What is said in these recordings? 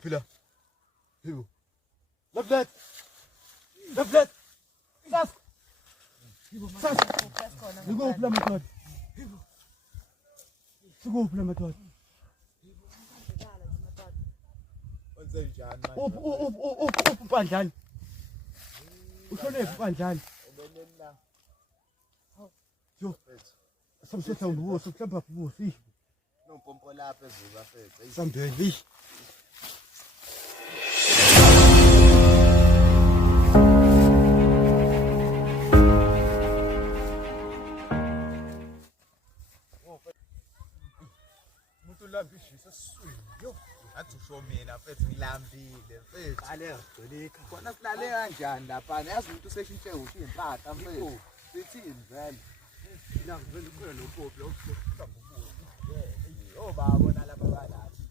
Sikuphi la? Yebo. Love that. Sas. Sas. Sikuphi la madoda? Sikuphi la madoda? Wenzenjani manje? Upandlani. Uhlonephi upandlani? Ubeleni la. Yo. Samsetha ubuso kuhlamba ubuso. Nompompo lapha ezulu bafethu. Sambeli. Umuntu lambishisa siswini. Yo. Athi usho mina mfethu ngilambile mfethu. Ale ngigcoleka. Khona silale kanjani lapha? Yazi umuntu useshintshe usho impahla mfethu. Sithini vele? Ngivele ukhona nopopi okuhlamba ubuso. Oh babona lapha balapha.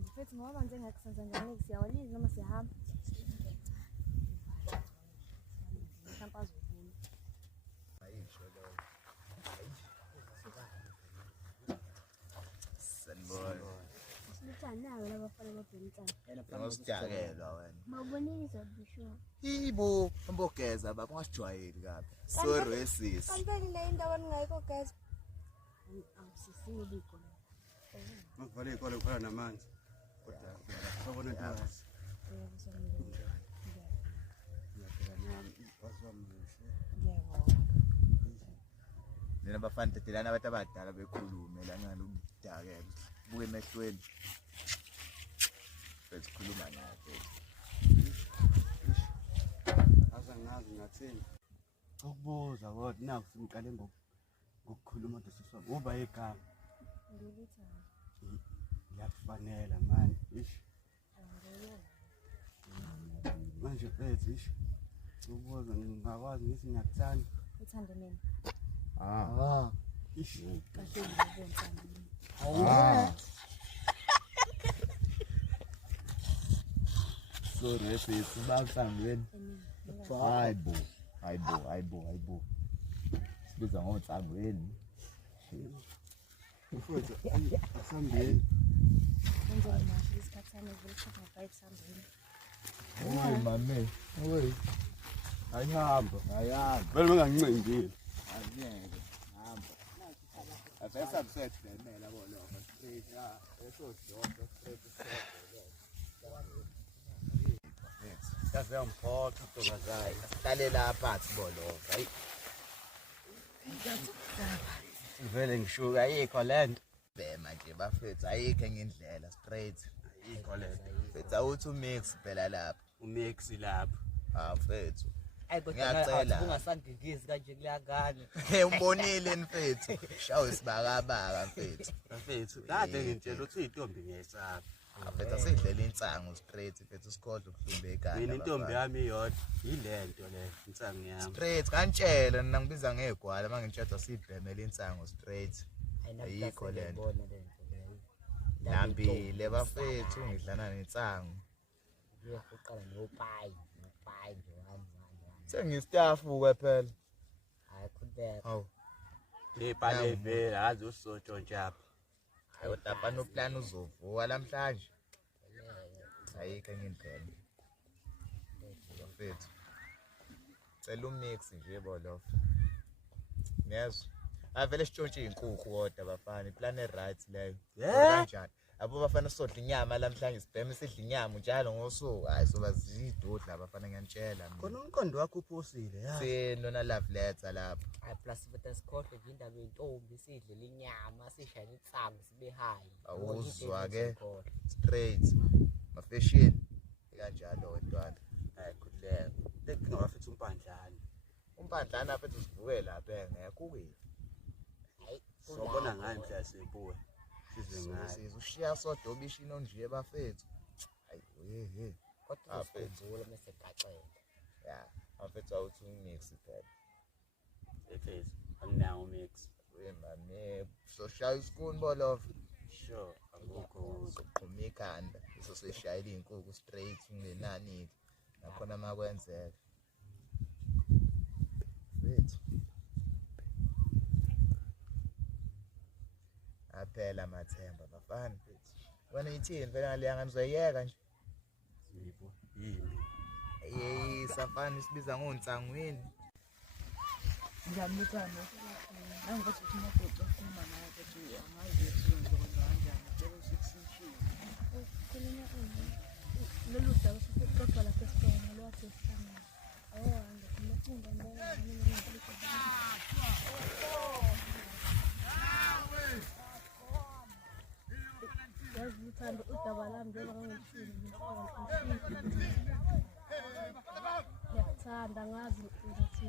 Mfethu ngoba nje ngikusenza njani siyawaliza noma siyahamba. Mhlawumbe azobuya. Ayisho lo. Sanibona. Sithanda nawe labafana babhemntana. Ngosijakelwa wena. Mawubonisa bisho. Yibo, ambogeza baba ungasijwayeli kabi. Sorry wesisi. Kanti le indawo engayikho guys. Awusisile khona. Ngivale ikole kukhona namanzi. Kodwa sabona ntazi. Nina bafana tethelana abantu abadala bekhulume la ngalo ukudakela. Buke emehlweni. Bese khuluma naye. Asangazi ngathini. Ukubuza kodwa naku simqale ngokukhuluma ngesiswa. Uba igama. Ngilitha. Ngiyakufanela manje. Ish. Manje phezulu ish. Ukubuza ngingakwazi ngithi ngiyakuthanda. Uthanda mina. Ish. Kahle ngibontsana. Sorry wesisi bakusangweni. Hayibo. Sibiza ngotsangweni. Ufuthe asambeni. Konje manje isikhathana ngilithatha 5 sambeni. Oy mame. Oy. Ayihamba. Ayahamba. Vele bengangincengile. Angeke. Hamba. Avesa msethu nemela bona straight eso jodo straight Kaze yamphotha uDokazayo. sihlale lapha athi bolo. Hayi. Vele ngishuka ayikho lento. Bema nje bafethu ayikho enye indlela straight. Ayikho lento. Fethu uthi umix phela lapha. Umix lapha. Fethu. Hayi kodwa ungasangigizi kanje kuyakani. Umbonile mfethu. Shawe sibakabaka mfethu. Mfethu, kade ngintshela ukuthi intombi ngiyesaba. Mfethu asidlela insangu straight mfethu sikhodla ukuhlumba ekhaya. Mina intombi yami iyodwa yilento le insangu yami. Straight kanjela nina ngibiza ngegwala mangintshela sibhemela insangu straight. Ayikho lento. Nambile bafethu ngidlana nensangu. Ngiyoqala nopayi nje wami. Sengistafu ke phela. Hayi khudeka. Hawu. Lebhale vele azi usotsho nje apha. Hayi utapa no plan uzovuka namhlanje. Ayikho enye indlela. Bafethu. Cela umix nje bolo. Ngiyezwa. Avele sitshontshe inkukhu kodwa bafana iplan right leyo. Kanjani? Abo bafana sodla inyama namhlanje sibheme sidla inyama njalo ngosuku. Hayi soba zidudla abafana ngiyantshela mina. Khona umqondo wakho uphosile yazi. Sino love letter lapha. Hayi plus futhi sikhohle nje indaba yentombi sidle inyama sishaya insangu sibe high. Awuzwa ke straight. Mafashion kanjalo wentwana. Hayi khudleka. Lekinga bafethu umpandlana. Umpandlana apha sivuke lapha engekho ukuphi. Hayi Sobona ngani mhla sebuwe. Size ngayo. Sizushiya sodobishi nonje bafethu. Hayi kodwa afezule mase gacela. Yeah, afethu awuthi umix phela. Efethu anginawo mix. We mame, so shall spoon ball of. Sure. Sokuphuma ikhanda bese seshayela iy'nkukhu straight kungenani-ke nakhona makwenzeka bethu aphela amathemba bafana bethu wena ithini phela ngaleyanga nizoyiyeka nje yimbi safana isibiza ngontsangwini Ngiyambuthana. Nangokuthi umuntu okhuluma naye ukuthi angazi ukuthi uzokwenza kanjani. Cela usikusishile. Khuluma lolu daba sifexoxa lapha esitolo lwathi esihlangana. Ngifunda ngibona yazi uthando udaba lami njengoba ngishilo ngiyakuthanda ngazi ukuthi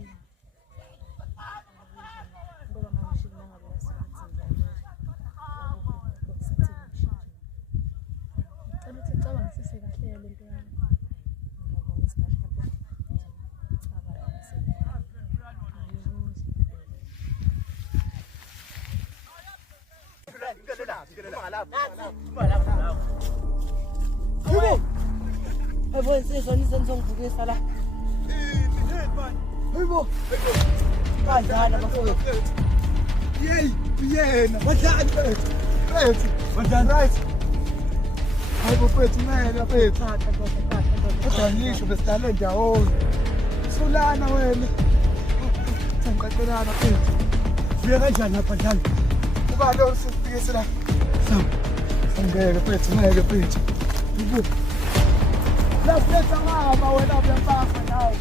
ngoba ngangishilo nangabe yasebenza njalo ngicela ukuthi ucabangisise kahle lento yami ngiyabonga isikhathi Hayibo insizwa nizonizongivukisa la. Hayibo. Kanjani bafowethu? Yey, yena, wadlani mfethu? Mfethu, wadlani right? Hayibo mfethu mele mfethu. Kodwa ngisho besidale ndawonye. Sulana wena. Sangiqaqelana mfethu. Uye kanjani lapha njalo? Kuba lo sifikise la. Angeke mfethu, ngeke mfethu. Let's get some out of our way up and back now.